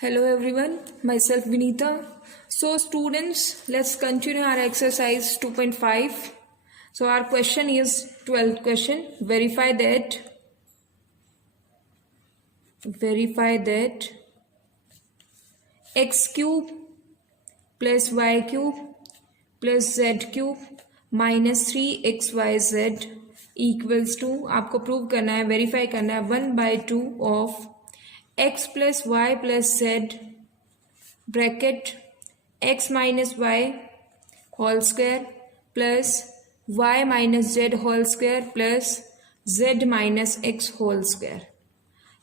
Hello everyone, myself Vinita. So students, let's continue our exercise 2.5. So our question is 12th question. Verify that x cube plus y cube plus z cube minus 3xyz equals to, आपको prove करना है, verify करना है 1/2 of x plus y plus z bracket x minus y whole square plus y minus z whole square plus z minus x whole square,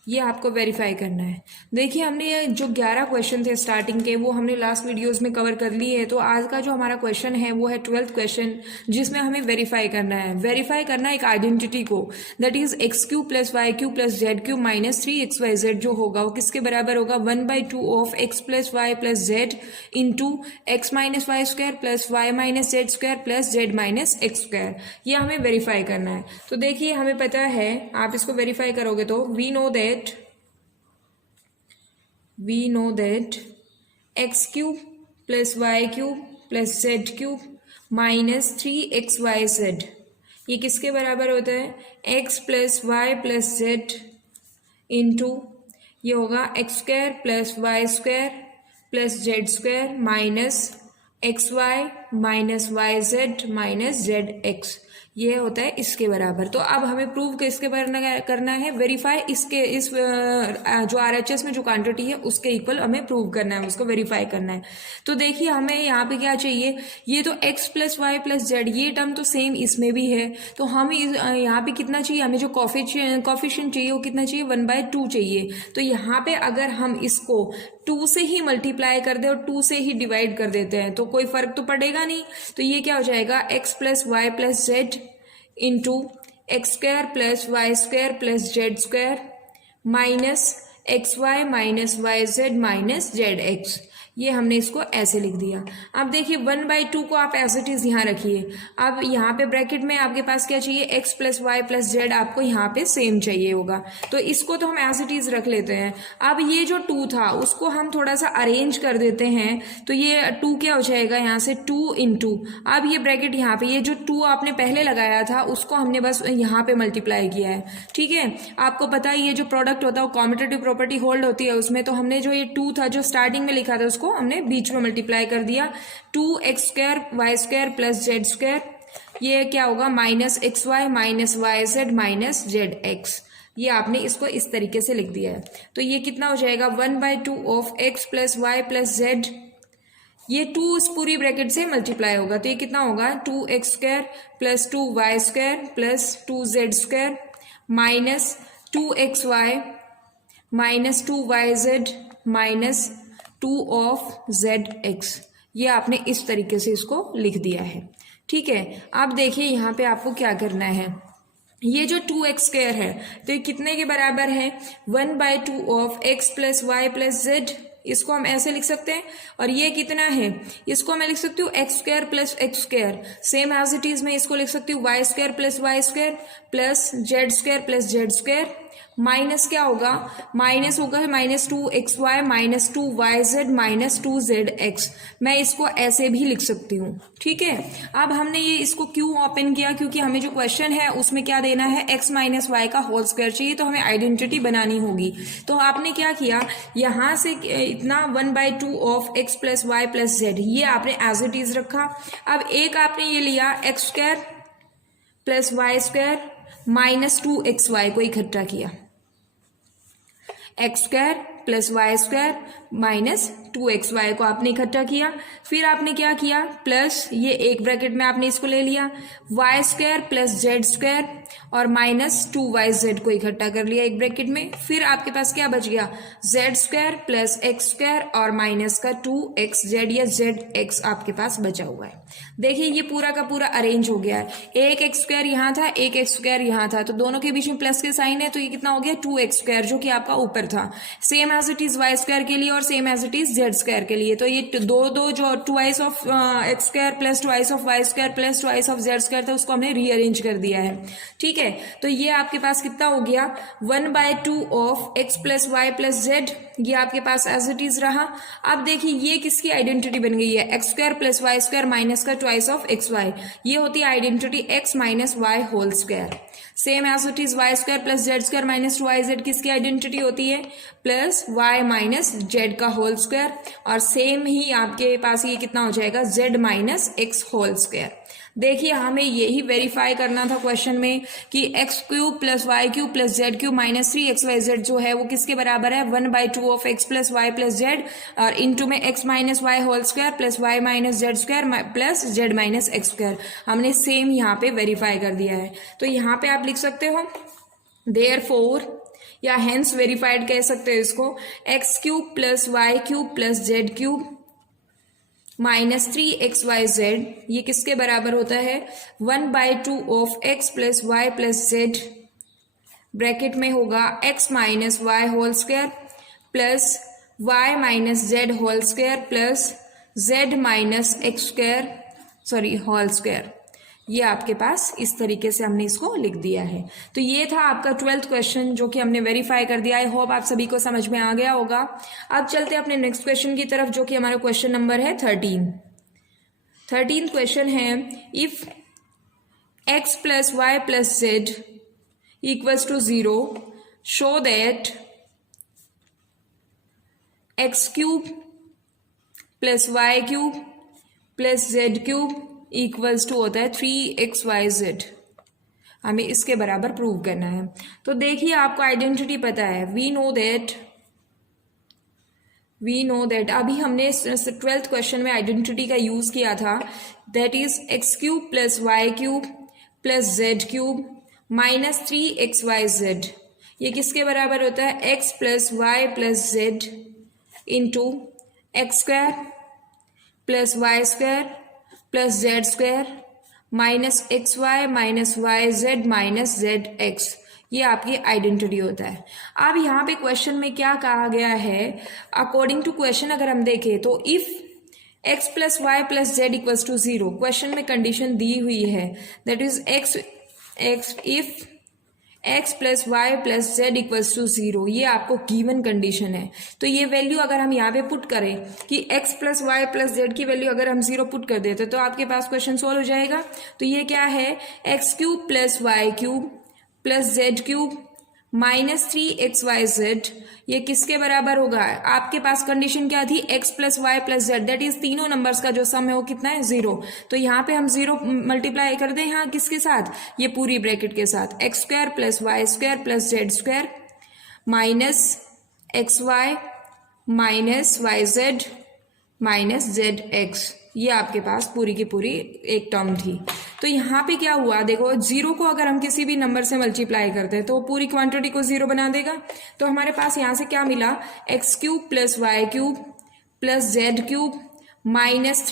ये आपको verify करना है। देखिए हमने ये जो 11 क्वेश्चन थे स्टार्टिंग के वो हमने लास्ट वीडियोस में कवर कर लिए है। तो आज का जो हमारा क्वेश्चन है वो है 12th क्वेश्चन, जिसमें हमें वेरीफाई करना है। वेरीफाई करना है एक आइडेंटिटी को, that is x cube plus y cube plus z cube minus 3xyz जो होगा वो किसके बराबर होगा 1/2 of x plus y plus z into x minus y square plus y minus z square plus z minus x square. ये हमें verify करना है। तो देखिए हमें पता है, आप इसको वेरीफाई करोगे तो we know that x cube plus y cube plus z cube minus 3xyz ये किसके बराबर होता है x plus y plus z into ये होगा x square plus y square plus z square minus x y minus y z minus z x, ये होता है इसके बराबर। तो अब हमें प्रूव किसके करना है, वेरीफाई इसके इस जो आरएचएस में जो क्वांटिटी है उसके इक्वल हमें प्रूव करना है, उसको वेरीफाई करना है। तो देखिए हमें यहाँ पे क्या चाहिए, ये तो x plus y plus z ये टर्म तो सेम इसमें भी है, तो हम यहाँ पे कितना चाहिए, हमें जो कॉफिशिएंट चाहिए वो कितना चाहिए 1/2 चाहिए। तो यहाँ पे अगर हम इसको 2 से ही मल्टीप्लाई कर दे और 2 से ही डिवाइड कर देते हैं तो कोई फर्क तो पड़ेगा नहीं। तो ये क्या हो जाएगा x plus y plus z into x square plus y square plus z square minus x y minus y z minus z x, ये हमने इसको ऐसे लिख दिया। अब देखिए 1/2 को आप एज इट इज यहाँ रखिए। अब यहाँ पे ब्रैकेट में आपके पास क्या चाहिए, x plus y plus z आपको यहाँ पे सेम चाहिए होगा, तो इसको तो हम एज इट इज रख लेते हैं। अब ये जो 2 था उसको हम थोड़ा सा अरेंज कर देते हैं, तो ये 2 क्या हो जाएगा यहाँ से 2 इंटू, अब ये ब्रैकेट यहाँ पे ये जो 2 आपने पहले लगाया था उसको हमने बस यहाँ पे मल्टीप्लाई किया है। ठीक है, आपको पता है ये जो प्रोडक्ट होता है वो कॉम्यूटेटिव प्रॉपर्टी होल्ड होती है उसमें, तो हमने जो ये 2 था जो स्टार्टिंग में लिखा था उसको हमने बीच में मल्टीप्लाई कर दिया। 2x square y square plus z square, ये क्या होगा minus x y minus y z minus z x, ये आपने इसको इस तरीके से लिख दिया है। तो ये कितना हो जाएगा 1/2 of x plus y plus z, ये 2 इस पूरी ब्रैकेट से मल्टीप्लाई होगा तो ये कितना होगा 2x square plus 2y square plus 2z square minus 2xy minus 2yz minus 2 of Z x, ये आपने इस तरीके से इसको लिख दिया है। ठीक है, अब देखिए यहाँ पे आपको क्या करना है, ये जो 2x स्क्वायर है तो ये कितने के बराबर है 1/2 of x plus y plus z, इसको हम ऐसे लिख सकते हैं। और ये कितना है, इसको मैं लिख सकती हूँ x square plus x square, same as it is मैं इसको लिख सकती हूँ y square plus y square plus z square plus z square minus क्या होगा, माइनस होगा minus 2xy minus 2yz minus 2zx, मैं इसको ऐसे भी लिख सकती हूँ। ठीक है, अब हमने ये इसको क्यों ओपन किया, क्योंकि हमें जो क्वेश्चन है उसमें क्या देना है x माइनस वाई का होल स्क्वायर चाहिए, तो हमें आइडेंटिटी बनानी होगी। तो आपने क्या किया, यहाँ से इतना 1/2 of x plus y plus z ये आपने एज इट इज रखा। अब एक आपने ये लिया x square plus y square minus 2xy को इकट्ठा किया, x square plus y square minus 2xy को आपने इकट्ठा किया। फिर आपने क्या किया, प्लस ये एक ब्रैकेट में आपने इसको ले लिया y square plus z square और माइनस 2yz को इकट्ठा कर लिया एक ब्रैकेट में। फिर आपके पास क्या बच गया Z square plus x square और माइनस का 2xz या zx आपके पास बचा हुआ है। देखिए ये पूरा का पूरा अरेंज हो गया है, एक एक्स स्क्वायर यहाँ था एक एक्स स्क्वायर यहाँ था, तो दोनों के बीच में प्लस के साइन है, तो ये कितना हो गया 2x स्क्वायर जो कि आपका ऊपर था। Same as it is y square के लिए और same as it is z square के लिए, तो ये दो जो twice of x square plus twice of y square plus twice of z square था उसको हमने रीअरेंज कर दिया है। ठीक है, तो ये आपके पास कितना हो गया 1/2 of x plus y plus z ये आपके पास एज इट इज रहा। अब देखिए ये किसकी आइडेंटिटी बन गई है, x square plus y square minus का ट्वाइस ऑफ एक्स वाई, ये होती है identity x minus y whole square. Same as it is y square plus z square minus two y z किसकी आइडेंटिटी होती है, प्लस वाई माइनस जेड का whole square, और सेम ही आपके पास ये कितना हो जाएगा, z minus x whole square. देखिए हमें यही वेरीफाई करना था क्वेश्चन में कि x cube plus y cube plus z cube minus 3xyz जो है वो किसके बराबर है, 1/2 of x plus y plus z, और इंटू में x minus y whole square plus y minus z square plus z minus x square. हमने same यहाँ पे वेरीफाई कर दिया है। तो यहाँ पे आप लिख सकते हो देयरफॉर या हेंस वेरीफाइड कह सकते हो इसको, x cube plus y cube plus z cube minus 3xyz ये किसके बराबर होता है, 1/2 of x plus y plus z, bracket में होगा x minus y whole square plus y minus z whole square plus z minus x square sorry whole square. ये आपके पास इस तरीके से हमने इसको लिख दिया है। तो ये था आपका 12th क्वेश्चन जो कि हमने वेरीफाई कर दिया। आई होप आप सभी को समझ में आ गया होगा। अब चलते हैं अपने नेक्स्ट क्वेश्चन की तरफ जो कि हमारा क्वेश्चन नंबर है 13 क्वेश्चन है, if x plus y plus z equals to 0 show that x cube plus y cube plus z cube equals to होता है 3xyz। हमें इसके बराबर प्रूव करना है। तो देखिए आपको आइडेंटिटी पता है, वी नो दैट अभी हमने 12th क्वेश्चन में आइडेंटिटी का यूज किया था, that is x cube plus y cube plus z cube minus 3xyz। ये किसके बराबर होता है, x plus y plus z into x square plus y square plus z square minus x y minus y z minus z x. ये आपकी identity होता है। अब यहाँ पे क्वेश्चन में क्या कहा गया है, अकॉर्डिंग टू क्वेश्चन अगर हम देखें तो if x plus y plus z equals to 0, question में कंडीशन दी हुई है, that is if x plus y plus z equals to 0, ये आपको गिवन कंडीशन है। तो ये वैल्यू अगर हम यहाँ पे पुट करें कि x plus y plus z की वैल्यू अगर हम 0 पुट कर देते तो आपके पास क्वेश्चन सॉल्व हो जाएगा। तो ये क्या है, x cube plus y cube plus z cube minus 3xyz, ये किसके बराबर होगा, आपके पास कंडीशन क्या थी, x plus y plus z, that is तीनों नंबर्स का जो सम है वो कितना है, 0। तो यहाँ पे हम 0 मल्टीप्लाई कर दें यहाँ किसके साथ, ये पूरी ब्रैकेट के साथ, x square plus y square plus z square minus x y minus y z minus z x. ये आपके पास पूरी की पूरी एक टर्म थी। तो यहाँ पे क्या हुआ, देखो 0 को अगर हम किसी भी नंबर से मल्टीप्लाई करते हैं तो पूरी क्वांटिटी को 0 बना देगा। तो हमारे पास यहाँ से क्या मिला, x cube plus y cube plus z cube minus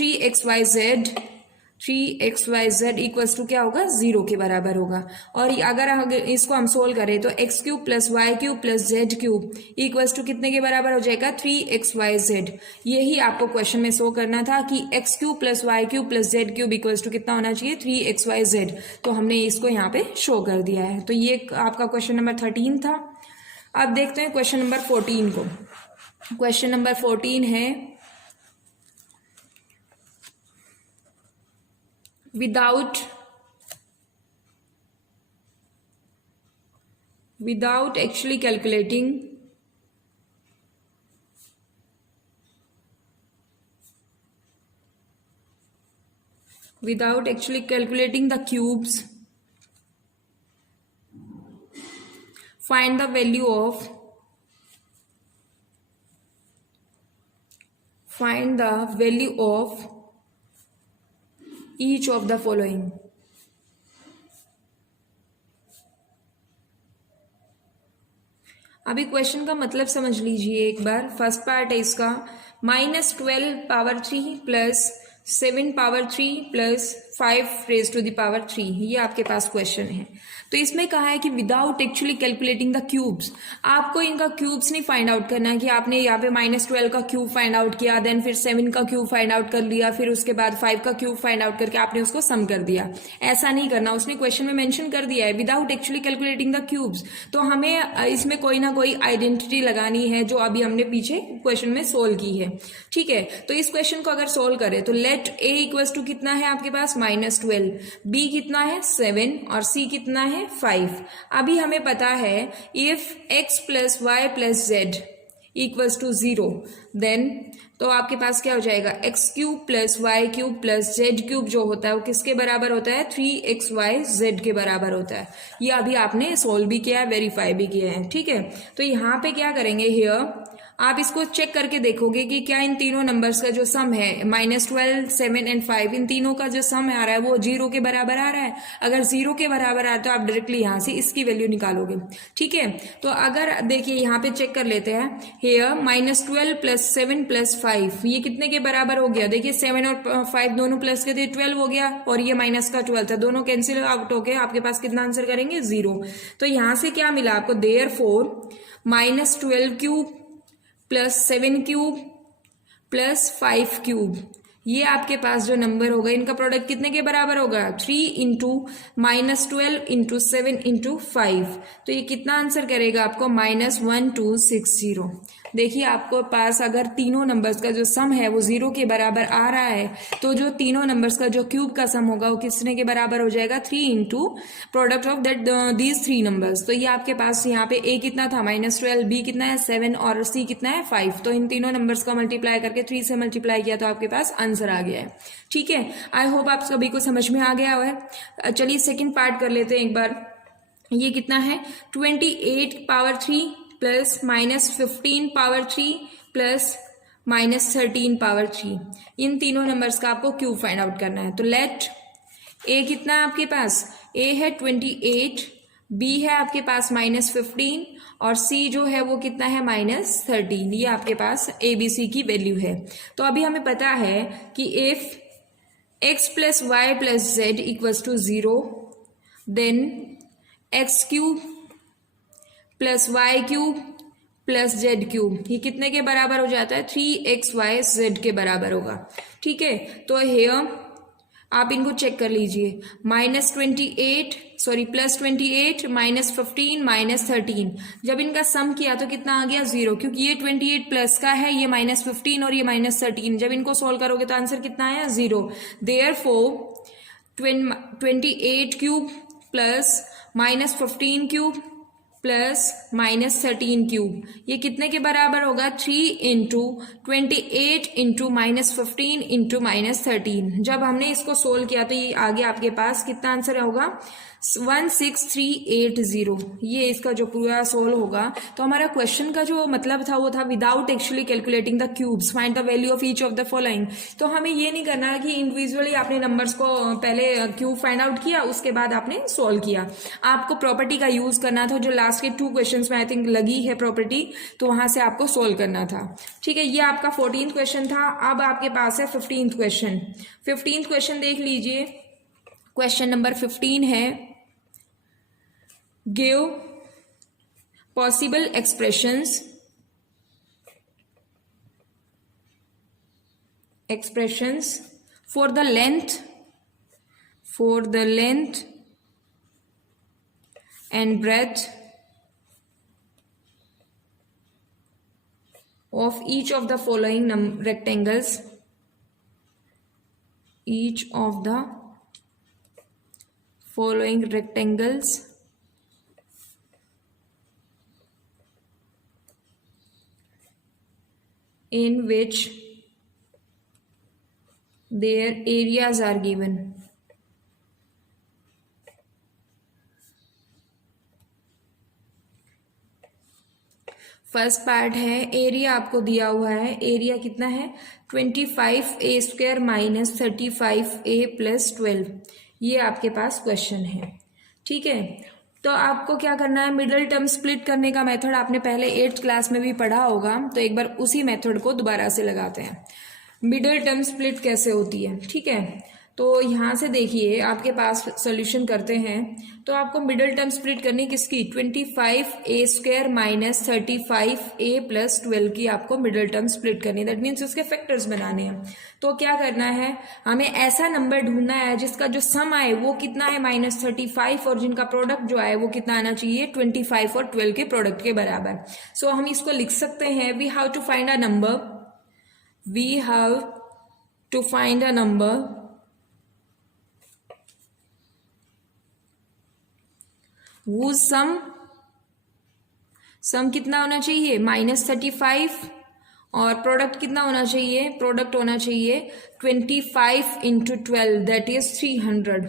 3xyz equals to क्या होगा, 0 के बराबर होगा। और अगर इसको हम सोल्व करें तो x cube plus y cube plus z cube equals to कितने के बराबर हो जाएगा, 3xyz। यही आपको क्वेश्चन में शो करना था कि x cube plus y cube plus z cube equals to कितना होना चाहिए, 3xyz। तो हमने इसको यहाँ पे शो कर दिया है। तो ये आपका क्वेश्चन नंबर 13 था। अब देखते हैं क्वेश्चन नंबर 14 को। क्वेश्चन नंबर 14 है, without actually calculating the cubes, find the value of each of the following। अभी क्वेश्चन का मतलब समझ लीजिए एक बार। फर्स्ट पार्ट है इसका, -12 power 3 plus 7 power 3 plus 5 raise to the power 3, ये आपके पास क्वेश्चन है। तो इसमें कहा है कि without actually calculating the cubes, आपको इनका क्यूब्स नहीं फाइंड आउट करना है कि आपने यहाँ पे -12 का क्यूब फाइंड आउट किया, देन फिर 7 का क्यूब फाइंड आउट कर लिया, फिर उसके बाद 5 का क्यूब फाइंड आउट करके आपने उसको सम कर दिया। ऐसा नहीं करना, उसने क्वेश्चन में मेंशन कर दिया है without actually calculating the cubes. तो हमें इसमें कोई ना कोई आइडेंटिटी लगानी है जो अभी हमने पीछे क्वेश्चन में सोल्व की है। ठीक है, तो इस क्वेश्चन को अगर सोल्व करें तो लेट a इक्वल टू कितना है आपके पास -12, b कितना है 7 और c कितना है 5। अभी हमें पता है if x plus y plus z equals to 0, then तो आपके पास क्या हो जाएगा, x cube plus y cube plus z cube जो होता है वो किसके बराबर होता है, 3xyz के बराबर होता है। ये अभी आपने सोल्व भी किया है, वेरीफाई भी किया है। ठीक है, तो यहाँ पे क्या करेंगे, हियर आप इसको चेक करके देखोगे कि क्या इन तीनों नंबर्स का जो सम है -12, 7 एंड 5, इन तीनों का जो सम आ रहा है वो 0 के बराबर आ रहा है। अगर 0 के बराबर आ रहा है तो आप डायरेक्टली यहाँ से इसकी वैल्यू निकालोगे। ठीक है, तो अगर देखिए यहाँ पे चेक कर लेते हैं, हेयर -12 प्लस 7 प्लस 5 ये कितने के बराबर हो गया, देखिए 7 और 5 दोनों प्लस के थे 12 हो गया, और ये माइनस का 12 था, दोनों कैंसिल आउट हो गए, आपके पास कितना आंसर करेंगे 0। तो यहाँ से क्या मिला आपको, therefore -12 cube plus 7 cube plus 5 cube, ये आपके पास जो नंबर होगा इनका प्रोडक्ट कितने के बराबर होगा, 3 इंटू -12 इंटू 7 इंटू 5। तो ये कितना आंसर करेगा आपको, -1260। देखिए आपको पास अगर तीनों नंबर्स का जो सम है वो 0 के बराबर आ रहा है, तो जो तीनों नंबर्स का जो क्यूब का सम होगा वो किसने के बराबर हो जाएगा, 3 into product of that these 3 numbers. तो ये आपके पास यहाँ पे a कितना था -12, b कितना है 7 और c कितना है 5। तो इन तीनों नंबर्स का मल्टीप्लाई करके 3 से मल्टीप्लाई किया तो आपके पास आंसर आ गया है। ठीक है, आई होप आप सभी को समझ में आ गया है। चलिए सेकेंड पार्ट कर लेते हैं एक बार। ये कितना है, 28 power 3 plus -15 power 3 plus -13 power 3, इन तीनों नंबर्स का आपको क्यूब फाइंड आउट करना है। तो लेट a कितना है आपके पास, a है 28, b है आपके पास -15 और c जो है वो कितना है -13। ये आपके पास a b c की वैल्यू है। तो अभी हमें पता है कि if x plus y plus z equals to 0, then x cube plus y cube plus z cube ये कितने के बराबर हो जाता है, 3xyz के बराबर होगा। ठीक है, तो हेयर आप इनको चेक कर लीजिए, -28 -15 -13, जब इनका सम किया तो कितना आ गया 0, क्योंकि ये 28 प्लस का है, ये -15 और ये -13, जब इनको सोल्व करोगे तो आंसर कितना आया 0। Therefore 28 cube plus -15 cube plus -13 cube ये कितने के बराबर होगा, 3 इंटू 28 इंटू -15 इंटू -13। जब हमने इसको सोल्व किया तो ये आगे आपके पास कितना आंसर होगा, 16380। ये इसका जो पूरा सोल्व होगा। तो हमारा क्वेश्चन का जो मतलब था वो था without actually calculating the cubes find the value of each of the following. तो हमें ये नहीं करना कि इंडिविजुअली आपने नंबर्स को पहले क्यूब फाइंड आउट किया उसके बाद आपने सोल्व किया, आपको प्रॉपर्टी का यूज करना था। जो लास्ट के 2 क्वेश्चंस में आई थिंक लगी है प्रॉपर्टी, तो वहां से आपको सोल्व करना था। ठीक है, ये आपका 14th क्वेश्चन था। अब आपके पास है 15th क्वेश्चन। 15th क्वेश्चन देख लीजिए, क्वेश्चन नंबर 15 है, give possible expressions for the length and breadth of each of the following rectangles, each of the following rectangles in which their areas are given. First part है, area आपको दिया हुआ है, area कितना है 25a² minus 35a plus 12, ये आपके पास question है। ठीक है, तो आपको क्या करना है, मिडिल टर्म स्प्लिट करने का मेथड आपने पहले 8th क्लास में भी पढ़ा होगा, तो एक बार उसी मेथड को दोबारा से लगाते हैं। मिडल टर्म स्प्लिट कैसे होती है, ठीक है। तो यहाँ से देखिए आपके पास सोल्यूशन करते हैं तो आपको मिडल टर्म स्प्लिट करनी किसकी, 25a² माइनस 35a प्लस 12 की आपको मिडल टर्म स्प्लिट करनी है। दैट मीन्स उसके फैक्टर्स बनाने हैं। तो क्या करना है, हमें ऐसा नंबर ढूंढना है जिसका जो सम आए वो कितना है -35 और जिनका प्रोडक्ट जो आए वो कितना आना चाहिए 25 और 12 के प्रोडक्ट के बराबर। सो हम इसको लिख सकते हैं, we have to find a number, we have to find a number whose sum कितना होना चाहिए -35 और प्रोडक्ट कितना होना चाहिए, प्रोडक्ट होना चाहिए 25 इंटू 12 दैट इज 300,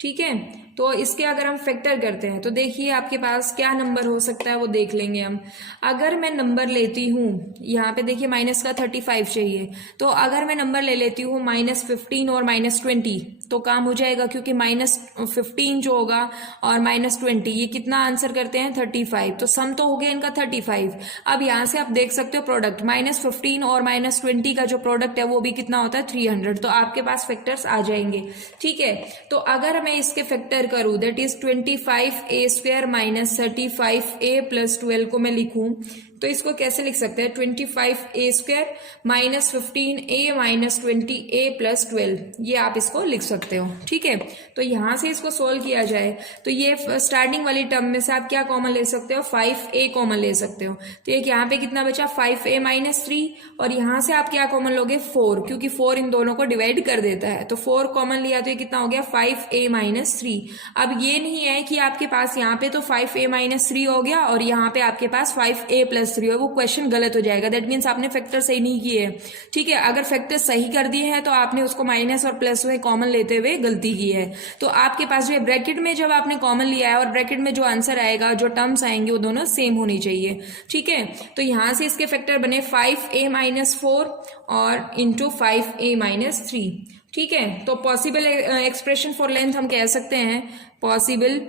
ठीक है। तो इसके अगर हम फैक्टर करते हैं तो देखिए आपके पास क्या नंबर हो सकता है वो देख लेंगे हम। अगर मैं नंबर लेती हूँ, यहाँ पे देखिए माइनस का 35 चाहिए, तो अगर मैं नंबर ले लेती हूँ -15 और -20 तो काम हो जाएगा, क्योंकि -15 जो होगा और -20 ये कितना आंसर करते हैं 35, तो सम तो हो गया इनका 35। अब यहाँ से आप देख सकते हो प्रोडक्ट -15 और -20 का जो प्रोडक्ट है वो भी कितना होता है 300, तो आपके पास फैक्टर्स आ जाएंगे, ठीक है। तो अगर मैं इसके फैक्टर करूं that is 25a² minus 35a plus 12 को मैं लिखूं तो इसको कैसे लिख सकते हैं, 25a² minus 15a minus 20a plus 12, ये आप इसको लिख सकते हो, ठीक है। तो यहां से इसको सोल्व किया जाए तो ये स्टार्टिंग वाली टर्म में से आप क्या कॉमन ले सकते हो, 5a कॉमन ले सकते हो। तो एक यहाँ पे कितना बचा 5a माइनस 3 और यहाँ से आप क्या कॉमन लोगे 4, क्योंकि 4 इन दोनों को डिवाइड कर देता है, तो 4 कॉमन लिया तो ये कितना हो गया 5a माइनस 3। अब ये नहीं है कि आपके पास यहाँ पे तो 5a माइनस 3 हो गया और यहाँ पे आपके पास 5a प्लस 3 वो क्वेश्चन गलत हो जाएगा, दैट मीन्स आपने फैक्टर सही नहीं किए, ठीक है। अगर फैक्टर सही कर दिए हैं तो आपने उसको माइनस और प्लस में कॉमन लेते हुए गलती की है। तो आपके पास जो है ब्रैकेट में जब आपने कॉमन लिया है और ब्रैकेट में जो आंसर आएगा, जो टर्म्स आएंगे वो दोनों सेम होनी चाहिए, ठीक है। तो यहां से इसके फैक्टर बने 5a माइनस 4 और इंटू 5a माइनस 3, ठीक है। तो पॉसिबल एक्सप्रेशन फॉर लेंथ हम कह सकते हैं, पॉसिबल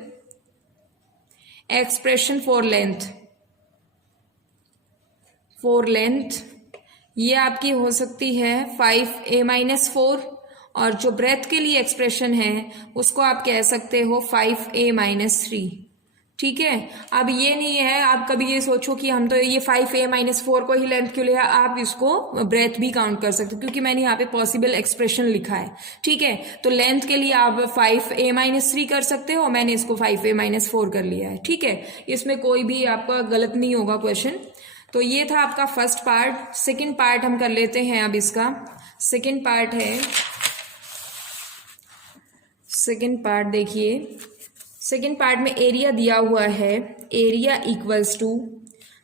एक्सप्रेशन फॉर लेंथ ये आपकी हो सकती है 5a माइनस 4 और जो ब्रेथ के लिए एक्सप्रेशन है उसको आप कह सकते हो 5a माइनस 3, ठीक है। अब ये नहीं है आप कभी ये सोचो कि हम तो ये 5a माइनस 4 को ही लेंथ क्यों लिया, आप इसको ब्रेथ भी काउंट कर सकते हो क्योंकि मैंने यहाँ पे पॉसिबल एक्सप्रेशन लिखा है, ठीक है। तो लेंथ के लिए आप 5a माइनस 3 कर सकते हो, मैंने इसको 5a माइनस 4 कर लिया है, ठीक है। इसमें कोई भी आपका गलत नहीं होगा क्वेश्चन। तो ये था आपका फर्स्ट पार्ट। सेकंड पार्ट हम कर लेते हैं। अब इसका सेकंड पार्ट है, सेकंड पार्ट देखिए, सेकंड पार्ट में एरिया दिया हुआ है, area equals to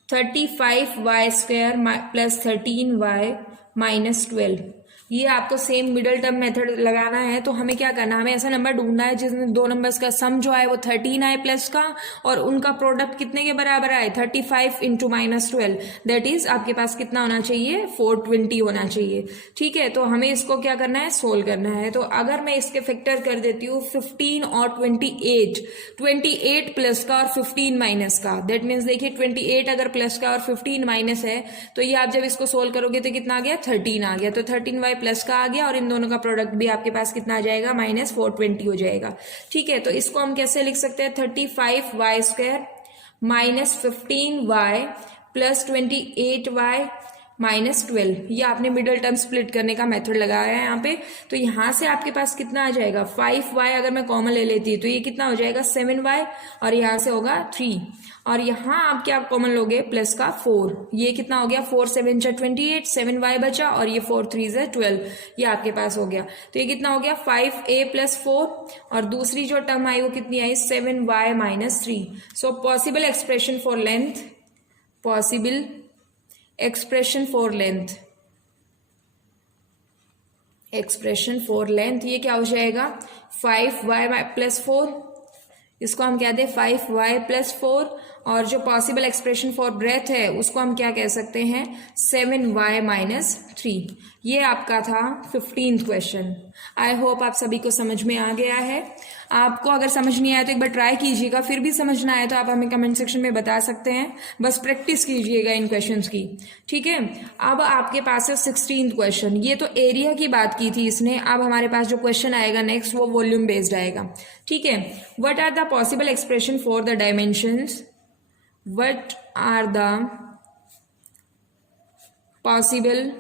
35y² plus 13y minus 12। ये आपको सेम मिडल टर्म मेथड लगाना है। तो हमें क्या करना है, हमें ऐसा नंबर ढूंढना है जिसमें दो नंबर्स का सम जो आए वो 13 आए प्लस का और उनका प्रोडक्ट कितने के बराबर आए 35 इंटू माइनस 12, दैट इज आपके पास कितना होना चाहिए 420 होना चाहिए, ठीक है। तो हमें इसको क्या करना है, सोल्व करना है। तो अगर मैं इसके फैक्टर कर देती हूँ 15 और 28 प्लस का और 15 माइनस का, दैट मीन्स देखिए 28 अगर प्लस का और 15 माइनस है तो ये आप जब इसको सोल्व करोगे तो कितना आ गया 13 आ गया, तो 13y प्लस का आ गया और इन दोनों का प्रोडक्ट भी आपके पास कितना आ जाएगा -420 हो जाएगा, ठीक है। तो इसको हम कैसे लिख सकते हैं, 35y² minus 15y plus 28y minus 12, ये आपने मिडल टर्म स्प्लिट करने का मेथड लगाया है यहाँ पे। तो यहाँ से आपके पास कितना आ जाएगा 5y अगर मैं कॉमन ले लेती है तो ये कितना हो जाएगा 7y और यहाँ से होगा 3 और यहाँ आप क्या कॉमन लोगे प्लस का 4, ये कितना हो गया 4 7 28, 7y बचा और ये 4 3 12, ये आपके पास हो गया। तो ये कितना हो गया 5a प्लस 4 और दूसरी जो टर्म आई वो कितनी आई 7y minus 3। So possible expression for length, possible expression for length, expression for length ये क्या हो जाएगा 5y प्लस 4, इसको हम कहते हैं 5y प्लस 4 और जो पॉसिबल एक्सप्रेशन फॉर ब्रेथ है उसको हम क्या कह सकते हैं 7y माइनस 3। ये आपका था 15th क्वेश्चन। आई होप आप सभी को समझ में आ गया है। आपको अगर समझ नहीं आया तो एक बार ट्राई कीजिएगा, फिर भी समझना आया तो आप हमें कमेंट सेक्शन में बता सकते हैं। बस प्रैक्टिस कीजिएगा इन क्वेश्चंस की, ठीक है। अब आपके पास है 16th क्वेश्चन। ये तो एरिया की बात की थी इसने। अब हमारे पास जो क्वेश्चन आएगा नेक्स्ट वो वॉल्यूम बेस्ड आएगा, ठीक है। What are the possible expression for the dimensions, what are the possible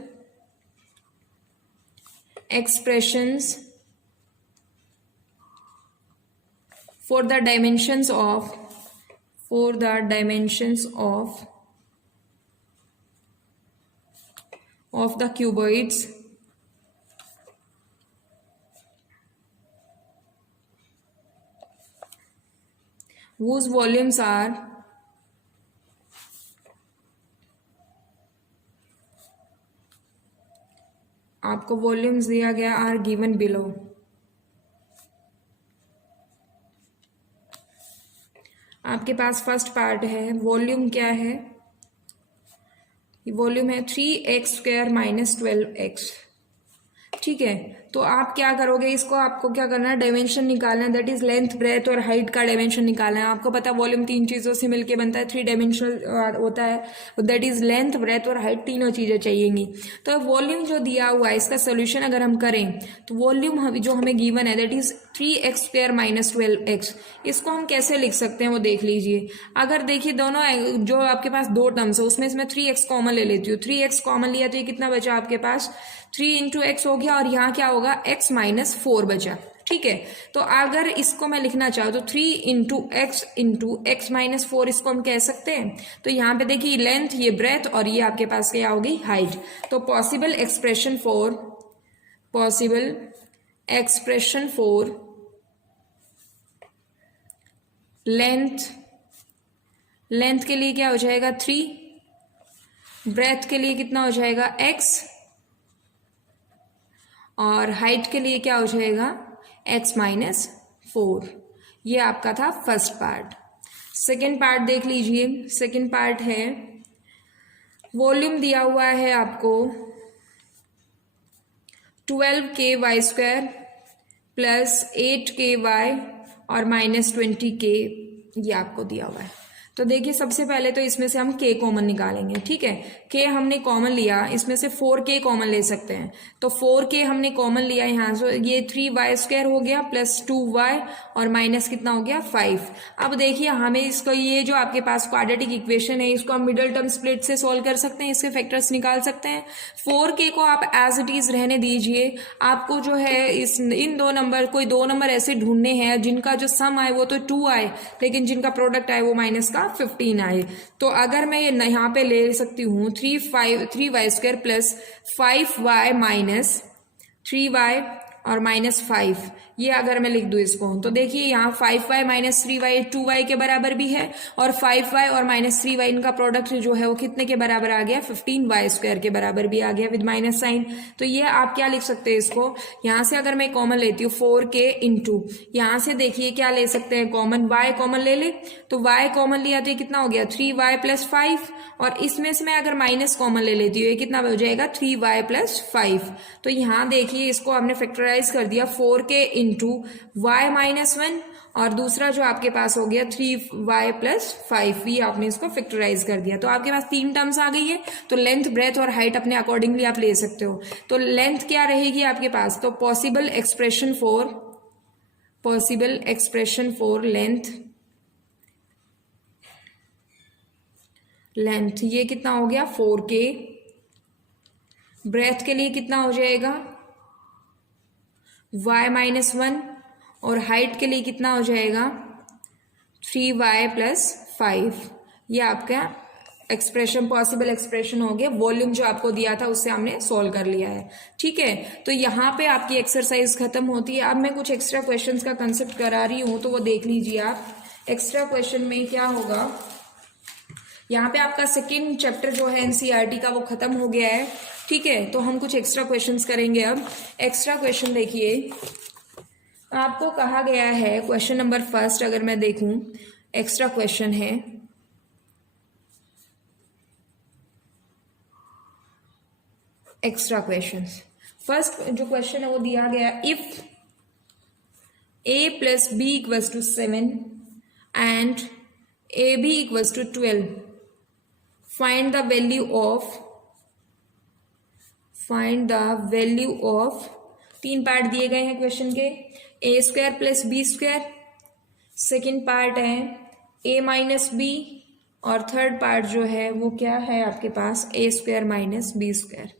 expressions for the dimensions of the cuboids whose volumes are आपको वॉल्यूम्स दिया गया आर गिवन बिलो। आपके पास फर्स्ट पार्ट है, volume क्या है, वॉल्यूम है 3x² - 12x, ठीक है। तो आप क्या करोगे, इसको आपको क्या करना है, डायमेंशन निकालना है, दैट इज लेंथ, ब्रेथ और हाइट का डायमेंशन निकालना है। आपको पता है वॉल्यूम 3 चीजों से मिलके बनता है, 3 डायमेंशनल होता है, दैट इज लेंथ, ब्रेथ और हाइट, तीनों चीजें चाहिएंगी। तो वॉल्यूम जो दिया हुआ है इसका सोल्यूशन अगर हम करें तो वॉल्यूम जो हमें गिवन है दैट इज 3x² - 12x, इसको हम कैसे लिख सकते हैं वो देख लीजिए। अगर देखिए दोनों जो आपके पास दो टर्म्स है उसमें मैं 3x कॉमन ले लेती हूँ, 3x कॉमन लिया तो ये कितना बचा आपके पास 3 × x हो गया, और यहाँ क्या होगा x - 4 बचा, ठीक है। तो अगर इसको मैं लिखना चाहूँ तो 3 × x - 4 इसको हम कह सकते हैं। तो यहाँ पे देखिए लेंथ, ये ब्रेथ और ये आपके पास क्या होगी हाइट। तो पॉसिबल एक्सप्रेशन फॉर लेंथ के लिए क्या हो जाएगा 3, ब्रेथ के लिए कितना हो जाएगा x, और हाइट के लिए क्या हो जाएगा x - 4। ये आपका था फर्स्ट पार्ट। सेकेंड पार्ट देख लीजिए। सेकेंड पार्ट है वॉल्यूम दिया हुआ है आपको 12ky² प्लस 8ky और -20k, ये आपको दिया हुआ है। तो देखिए सबसे पहले तो इसमें से हम k कॉमन निकालेंगे, ठीक है। k हमने कॉमन लिया, इसमें से 4k कॉमन ले सकते हैं। तो 4k हमने कॉमन लिया यहाँ से, ये 3y² हो गया प्लस 2y और माइनस कितना हो गया 5। अब देखिए हमें इसको, ये जो आपके पास क्वाड्रेटिक इक्वेशन है इसको हम मिडल टर्म स्प्लिट से सॉल्व कर सकते हैं, इसके फैक्टर्स निकाल सकते हैं। 4k को आप एज इट इज रहने दीजिए। आपको जो है इन दो नंबर, कोई दो नंबर ऐसे ढूंढने हैं जिनका जो सम आए वो तो 2 आए, लेकिन जिनका प्रोडक्ट आए वो माइनस का 15 आए। तो अगर मैं यहाँ पे ले सकती हूँ 3y² plus 5y minus 3y और -5, ये अगर मैं लिख दूं इसको तो देखिए यहाँ 5y - 3y 2y के बराबर भी है, और 5y और -3y इनका प्रोडक्ट जो है वो कितने के बराबर आ गया 15y² के बराबर भी आ गया विद माइनस साइन। तो ये आप क्या लिख सकते हैं इसको, यहाँ से अगर मैं कॉमन लेती हूँ 4k इंटू, यहाँ से देखिए क्या ले सकते हैं कॉमन, y कॉमन ले ले, तो y कॉमन लिया तो ये कितना हो गया 3y + 5, और इसमें से मैं अगर माइनस कॉमन ले लेती हूँ ये कितना हो जाएगा 3y + 5। तो यहाँ देखिए इसको हमने फैक्टराइज कर दिया 4k इंटू y - 1, और दूसरा जो आपके पास हो गया 3y + 5, ये आपने इसको फैक्टराइज कर दिया। तो आपके पास 3 टर्म्स आ गई है। तो लेंथ, ब्रेथ और हाइट अपने अकॉर्डिंगली आप ले सकते हो। तो लेंथ क्या रहेगी आपके पास, तो पॉसिबल एक्सप्रेशन फॉर लेंथ ये कितना हो गया 4k, ब्रेथ के लिए कितना हो जाएगा y - 1, और हाइट के लिए कितना हो जाएगा 3y + 5। ये आपका एक्सप्रेशन, पॉसिबल एक्सप्रेशन हो गया। वॉल्यूम जो आपको दिया था उससे हमने सॉल्व कर लिया है, ठीक है। तो यहाँ पे आपकी एक्सरसाइज खत्म होती है। अब मैं कुछ एक्स्ट्रा क्वेश्चंस का कंसेप्ट करा रही हूँ तो वो देख लीजिए आप। एक्स्ट्रा क्वेश्चन में क्या होगा, यहाँ पे आपका सेकेंड चैप्टर जो है एनसीईआरटी का वो खत्म हो गया है, ठीक है। तो हम कुछ एक्स्ट्रा क्वेश्चंस करेंगे। अब एक्स्ट्रा क्वेश्चन देखिए, आपको कहा गया है क्वेश्चन नंबर फर्स्ट, अगर मैं देखूं एक्स्ट्रा क्वेश्चन है एक्स्ट्रा क्वेश्चंस। फर्स्ट जो क्वेश्चन है वो दिया गया, if a plus b equals to 7 and ab equals to 12. Find the value of 3 part दिए गए हैं क्वेश्चन के, a square plus b square, second part है a माइनस बी, और थर्ड पार्ट जो है वो क्या है आपके पास a square minus b square.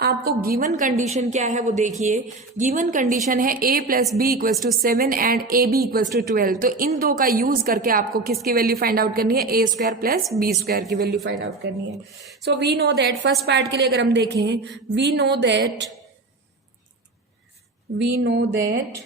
आपको गिवन कंडीशन क्या है वो देखिए। गिवन कंडीशन है a plus b equals to 7 and a b equals to 12। तो इन दो का यूज करके आपको किसकी वैल्यू फाइंड आउट करनी है, a square plus b square की वैल्यू फाइंड आउट करनी है। So we know that first part के लिए अगर हम देखें, we know that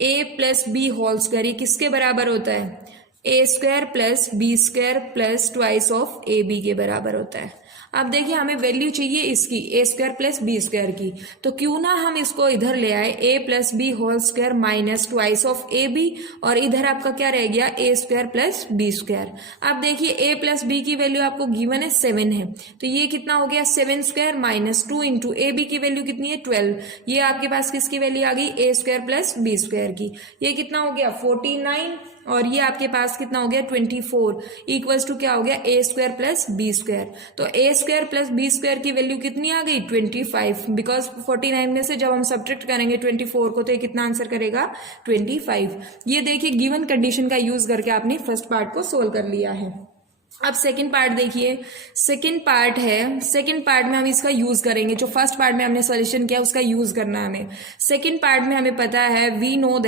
a plus b whole square ये किसके बराबर होता है, a square plus b square plus twice of a b के बराबर होता है। अब देखिए हमें वैल्यू चाहिए इसकी a square plus b square की, तो क्यों ना हम इसको इधर ले आए a plus b whole square minus twice of a b, और इधर आपका क्या रह गया a square plus b square. अब देखिए a प्लस बी की वैल्यू आपको गिवन है 7 है, तो ये कितना हो गया 7 square minus 2 into a b की वैल्यू कितनी है 12। ये आपके पास किसकी वैल्यू आ गई a square plus b square की। ये कितना हो गया 49, और ये आपके पास कितना हो गया 24 इक्वल्स टू क्या हो गया a square plus b square. तो a square plus b square की वैल्यू कितनी आ गई 25, बिकॉज 49 में से जब हम सब्ट्रैक्ट करेंगे 24 को तो ये कितना आंसर करेगा 25। ये देखिए गिवन कंडीशन का यूज करके आपने फर्स्ट पार्ट को सोल्व कर लिया है। अब सेकंड पार्ट देखिए, सेकंड पार्ट है, सेकंड पार्ट में हम इसका यूज करेंगे। जो फर्स्ट पार्ट में हमने सॉल्यूशन किया उसका यूज करना है हमें। सेकंड पार्ट में हमें पता है we know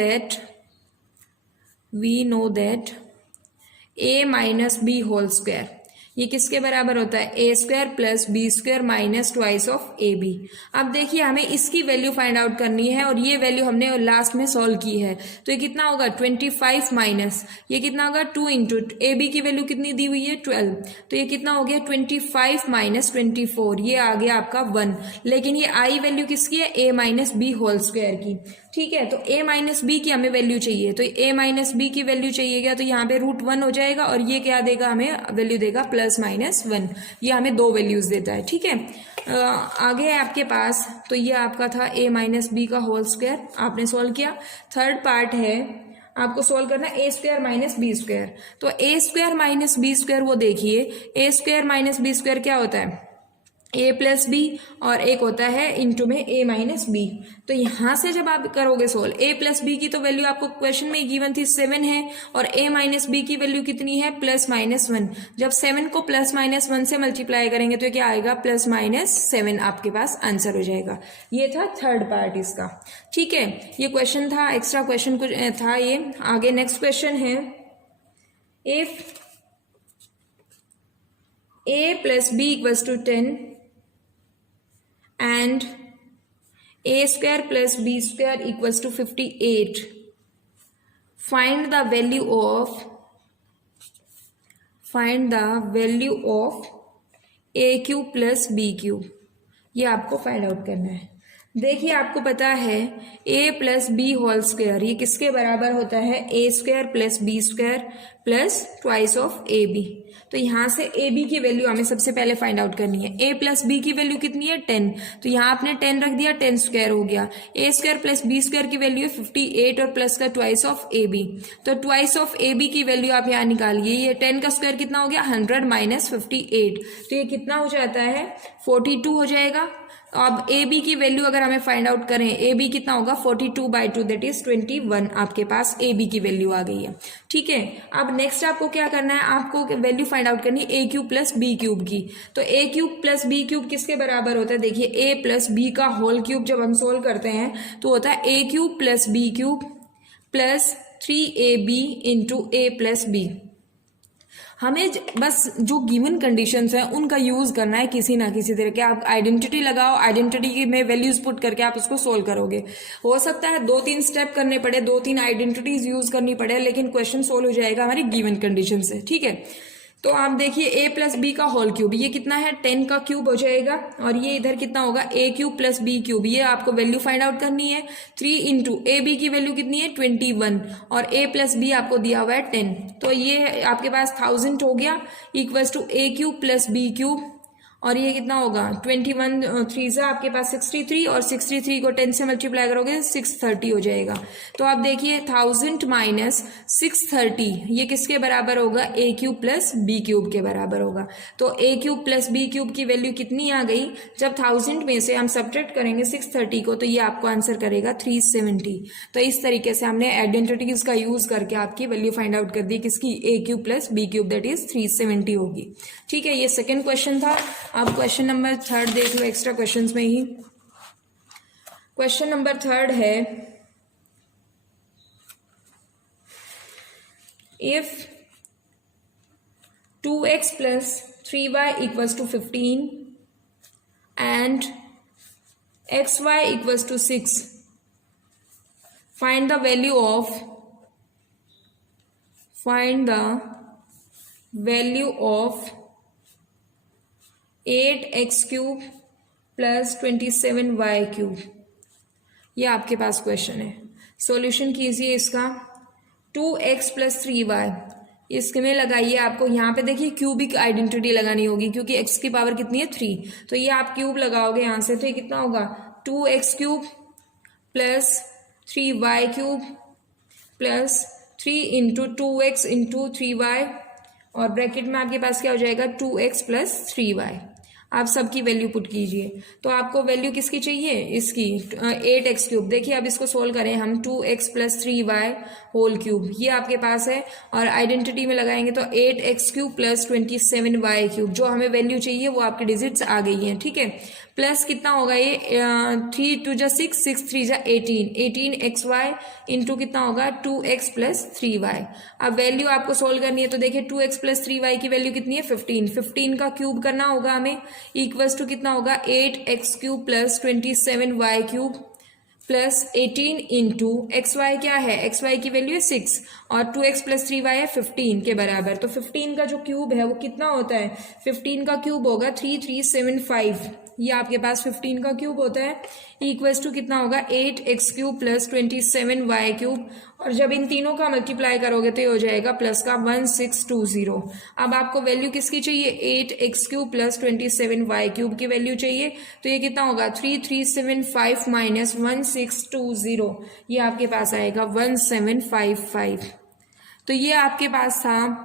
that a minus b whole square ये किसके बराबर होता है, a square plus b square minus twice of a b. अब देखिए हमें इसकी वैल्यू फाइंड आउट करनी है, और ये वैल्यू हमने लास्ट में सॉल्व की है। तो ये कितना होगा 25 माइनस ये कितना होगा 2 इंटू ए बी की वैल्यू कितनी दी हुई है 12, तो ये कितना हो गया 25 माइनस 24, ये आ गया आपका 1। लेकिन ये आई वैल्यू किसकी है a minus b whole square की, ठीक है। तो a माइनस बी की हमें वैल्यू चाहिए, तो a माइनस बी की वैल्यू चाहिएगा तो यहाँ पे √1 हो जाएगा, और ये क्या देगा हमें वैल्यू देगा प्लस माइनस 1। ये हमें दो वैल्यूज देता है, ठीक है। आगे है आपके पास, तो ये आपका था a माइनस बी का होल स्क्वायर, आपने सॉल्व किया। थर्ड पार्ट है आपको सोल्व करना a square minus b square. तो a square minus b square वो देखिए, a square minus b square क्या होता है a प्लस बी, और एक होता है इंटू में a माइनस बी। तो यहां से जब आप करोगे सोल्व, a प्लस बी की तो वैल्यू आपको क्वेश्चन में गिवन थी 7 है, और a माइनस बी की वैल्यू कितनी है प्लस माइनस 1। जब 7 को प्लस माइनस 1 से मल्टीप्लाई करेंगे तो क्या आएगा प्लस माइनस 7 आपके पास आंसर हो जाएगा। ये था थर्ड पार्ट इसका, ठीक है। ये क्वेश्चन था, एक्स्ट्रा क्वेश्चन था ये। आगे नेक्स्ट क्वेश्चन है, if a plus b equals to 10 and a square plus b square equals to 58, find the value of a cube plus b cube। ये आपको फाइंड आउट करना है। देखिए आपको पता है a plus b whole square ये किसके बराबर होता है, a square plus b square plus twice of a b. तो यहाँ से ए बी की वैल्यू हमें सबसे पहले फाइंड आउट करनी है। a प्लस बी की वैल्यू कितनी है 10, तो यहाँ आपने 10 रख दिया, 10 स्क्वायर हो गया। a square plus b square की वैल्यू है 58 और प्लस का ट्वाइस ऑफ ए बी। तो ट्वाइस ऑफ ए बी की वैल्यू आप यहाँ निकालिए, ये 10 का स्क्वायर कितना हो गया 100 माइनस 58, तो ये कितना हो जाता है 42 हो जाएगा। अब ए बी की वैल्यू अगर हमें फाइंड आउट करें, ए बी कितना होगा 42/2 दैट इज 21, आपके पास ए बी की वैल्यू आ गई है, ठीक है। अब नेक्स्ट आपको क्या करना है, आपको वैल्यू फाइंड आउट करनी है a cube plus b cube की। तो a cube plus b cube किसके बराबर होता है, देखिए ए प्लस बी का होल क्यूब जब हम सोल्व करते हैं तो होता है a cube plus b cube plus 3ab into a plus b. हमें बस जो गिवन कंडीशंस हैं उनका यूज करना है किसी ना किसी तरह के। आप आइडेंटिटी लगाओ, आइडेंटिटी में वैल्यूज पुट करके आप उसको सोल्व करोगे। हो सकता है 2-3 स्टेप करने पड़े, 2-3 आइडेंटिटीज यूज करनी पड़े, लेकिन क्वेश्चन सोल्व हो जाएगा हमारी गिवन कंडीशन से, ठीक है। तो आप देखिए a प्लस बी का होल क्यूब ये कितना है 10 का क्यूब हो जाएगा, और ये इधर कितना होगा a cube plus b cube. ये आपको वैल्यू फाइंड आउट करनी है। 3 इंटू ए बी की वैल्यू कितनी है 21, और a प्लस बी आपको दिया हुआ है 10, तो ये आपके पास 1000 हो गया equals to a cube plus b cube, और ये कितना होगा 21 3 से आपके पास 63 और 63 को 10 से मल्टीप्लाई करोगे 630 हो जाएगा। तो आप देखिए 1000 माइनस 630 ये किसके बराबर होगा ए क्यूब प्लस बी क्यूब के बराबर होगा। तो a cube plus b cube की वैल्यू कितनी आ गई, जब 1000 में से हम सब्ट्रैक्ट करेंगे 630 को तो ये आपको आंसर करेगा 370। तो इस तरीके से हमने आइडेंटिटीज का यूज करके आपकी वैल्यू फाइंड आउट कर दी किसकी, a cube plus b cube that is 370 होगी। ठीक है, ये सेकेंड क्वेश्चन था। आप क्वेश्चन नंबर 3 देख लो एक्स्ट्रा क्वेश्चंस में ही। क्वेश्चन नंबर 3 है, if 2x plus 3y equals to 15 and xy equals to 6, find the value of 8x cube plus 27y cube. ये आपके पास क्वेश्चन है, सॉल्यूशन कीजिए इसका। 2x प्लस 3y इसमें लगाइए, आपको यहाँ पे देखिए क्यूबिक आइडेंटिटी लगानी होगी क्योंकि x की पावर कितनी है 3, तो ये आप क्यूब लगाओगे यहाँ से, तो ये कितना होगा 2x cube plus 3y cube plus 3 into 2x into 3y और ब्रैकेट में आपके पास क्या हो जाएगा 2x प्लस 3y। आप सबकी वैल्यू पुट कीजिए। तो आपको वैल्यू किसकी चाहिए, इसकी 8x क्यूब। देखिए अब इसको सोल्व करें हम, 2x plus 3y whole cube ये आपके पास है और आइडेंटिटी में लगाएंगे तो 8x cube plus 27y cube, जो हमें वैल्यू चाहिए वो आपकी डिजिट्स आ गई हैं। ठीक है, प्लस कितना होगा ये 3 2 जा 6 6 3 जा 18xy इंटू कितना होगा 2x प्लस 3y। अब वैल्यू आपको सोल्व करनी है तो देखिए 2x प्लस 3y की वैल्यू कितनी है 15, 15 का क्यूब करना होगा हमें, इक्वल्स टू कितना होगा 8x cube plus 27y cube plus 18 into x y क्या है, एक्स वाई की वैल्यू है 6 और 2x प्लस 3y है 15 के बराबर। तो 15 का जो क्यूब है वो कितना होता है, 15 का क्यूब होगा 3375, ये आपके पास 15 का क्यूब होता है, इक्वल्स टू कितना होगा 8x cube plus 27y cube और जब इन तीनों का मल्टीप्लाई करोगे तो ये हो जाएगा प्लस का 1620। अब आपको वैल्यू किसकी चाहिए, 8x cube plus 27y cube की वैल्यू चाहिए, तो ये कितना होगा 3375 माइनस 1620, ये आपके पास आएगा 1755। तो ये आपके पास था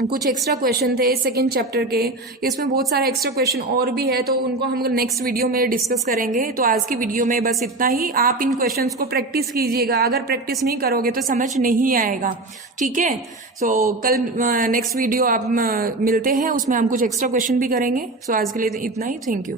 कुछ एक्स्ट्रा क्वेश्चन थे सेकंड चैप्टर के, इसमें बहुत सारे एक्स्ट्रा क्वेश्चन और भी है तो उनको हम नेक्स्ट वीडियो में डिस्कस करेंगे। तो आज की वीडियो में बस इतना ही। आप इन क्वेश्चंस को प्रैक्टिस कीजिएगा, अगर प्रैक्टिस नहीं करोगे तो समझ नहीं आएगा। ठीक है, सो कल नेक्स्ट वीडियो आप मिलते हैं, उसमें हम कुछ एक्स्ट्रा क्वेश्चन भी करेंगे। सो आज के लिए इतना ही, थैंक यू।